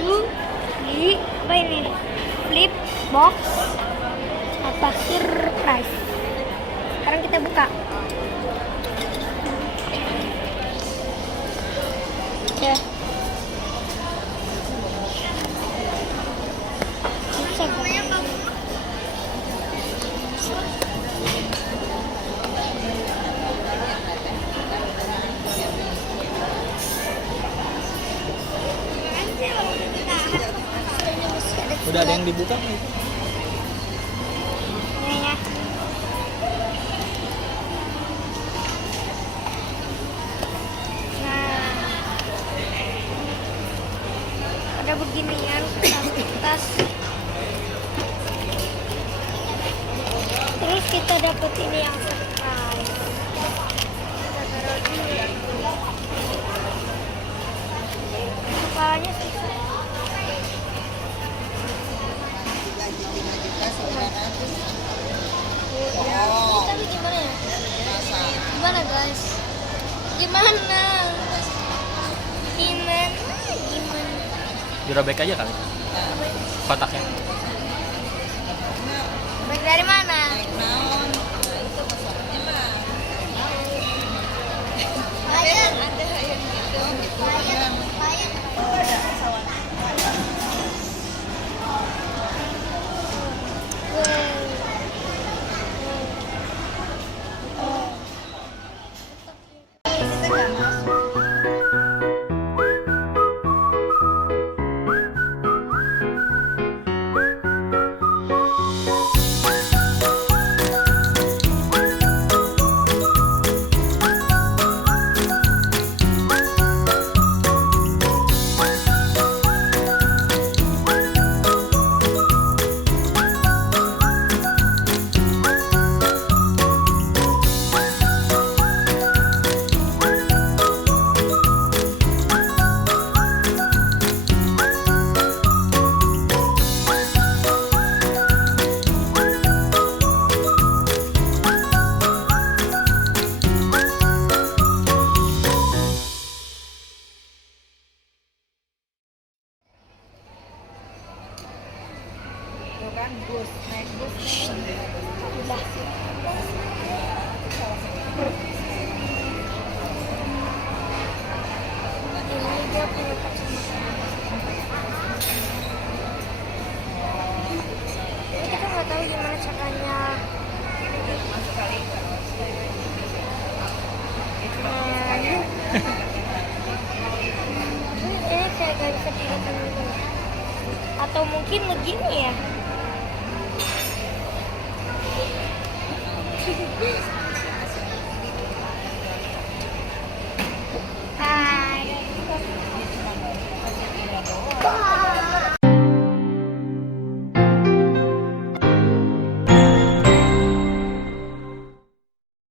di apa ini? Flip box apa surprise. Sekarang kita buka. Ya. Udah ada yang dibuka nggak itu? Ya. Nah, ada beginian kertas. Terus kita dapat ini yang surprise. Kita taruh dulu. Kepalanya susah. Tapi gimana ya? Gimana guys? Gimana? Dirobek aja kali kotaknya. Baik dari mana? Kan bus, naik bus. Udah. Ini dia punya Ini kita nggak tahu gimana caranya. Ini kayak gak bisa dilihat gitu. Atau mungkin begini ya.